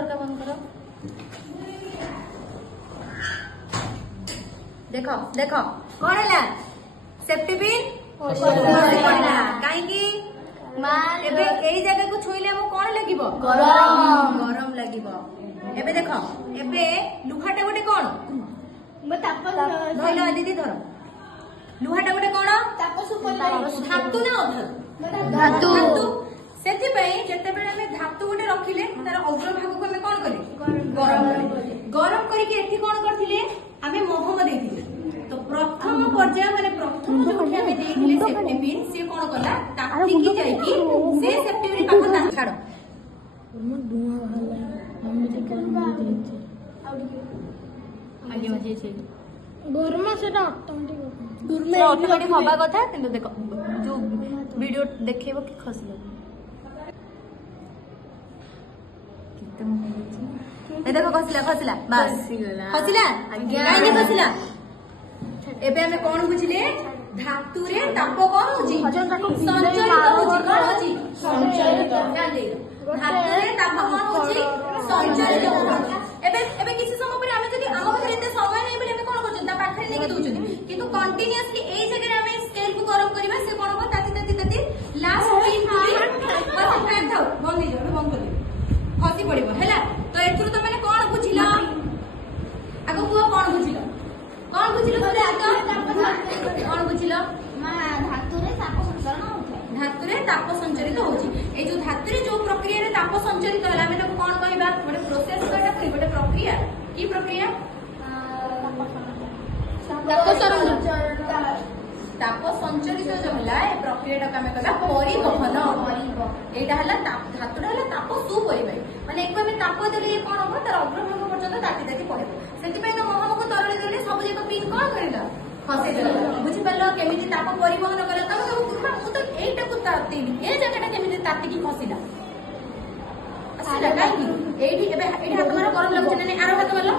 झरका बंद करो। देखो देखो कौन है सेफ्टी पिन कहीं यही जगह को छुईले हमको कौन लगिबो गरम लगिबो। एबे देखो एबे लुहाटा गोटे कौन धइलो दीदी धर लुहाटा गोटे कौन धातु ना धातु सेति जेते बेले हमें धातु गोटे रखिले तार अग्रभाग को हमें कौन कले गरम करके एठी कौन करथिले हमें मोहम देथिले। तो प्रथम पर्याय माने प्रथम जो हमें देथिले सेफ्टी पिन से कौन कला ताती की जाई कि से सेफ्टी पिन पाखो ता छाड़ो मोर दुआ वाला हम जे कर देथे आगे मजे से गरमा सेटा ऑटोमेटिक हवा कथा किंतु देखो जो वीडियो देखेबो कि खसलो ए देखो खसला खसला बस खसला काहे खसला। एबे हमें कौन बुझिले धातु रे ताप कौन होची संचरित होची कौन होची संचरित जान दे धातु रे ताप कौन होची संचरित होची। एबे एबे किसी समय पर हमें जदी हम पाखरे एते समय नै बोले हमें कोन करछन ता पाखरे लेके दोछन किंतु कंटीन्यूअसली एई जगह हमें स्केल को गरम करबा से कोन हो ताती ताती ताती लास्ट पिन पूरी बस फैन थाउ बंद हो जाओ बंद कर दे खसी पड़िबो हैला। तो एथुर तो माने कोन बुझिला आगो बुआ कोन बुझिला कौन बुझिलो तोरे आतो कौन बुझिलो धातु रे ताप संचरण होथे धातु रे ताप संचरित होची ए जो धातु रे जो प्रक्रिया रे ताप संचरित होला हम लोग कोन कहबा गोटे प्रोसेस गोटे प्रक्रिया की प्रक्रिया ताप संचरित जो होला ए प्रक्रिया टा हमें कहबा परिवहन एटा हला धातु हला ताप सुपरिबाही माने एको में ताप देले कोन हो तार अग्रभाग पर्यंत ताती ताती पड़िबो सेति पे तो मोहम को तरली देले सब जक पिन कोन करिला खसे देला बुझि परलो केमिति ताप परिवहन कला त सब कुर्मा मु तो एटा को ताती ए जगहटा केमिति ताती की खसिला असला काई एडी एबे एडी हाथ मारो गरम लागु ने आरो हाथ मारलो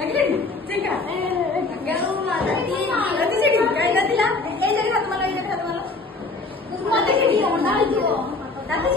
लगिले ठीक है गाऊ माता की गति से गाय गतिला ए जगह हाथ मारलो ए जगह हाथ मारलो कुर्मा देखि ओंडा दियो ताती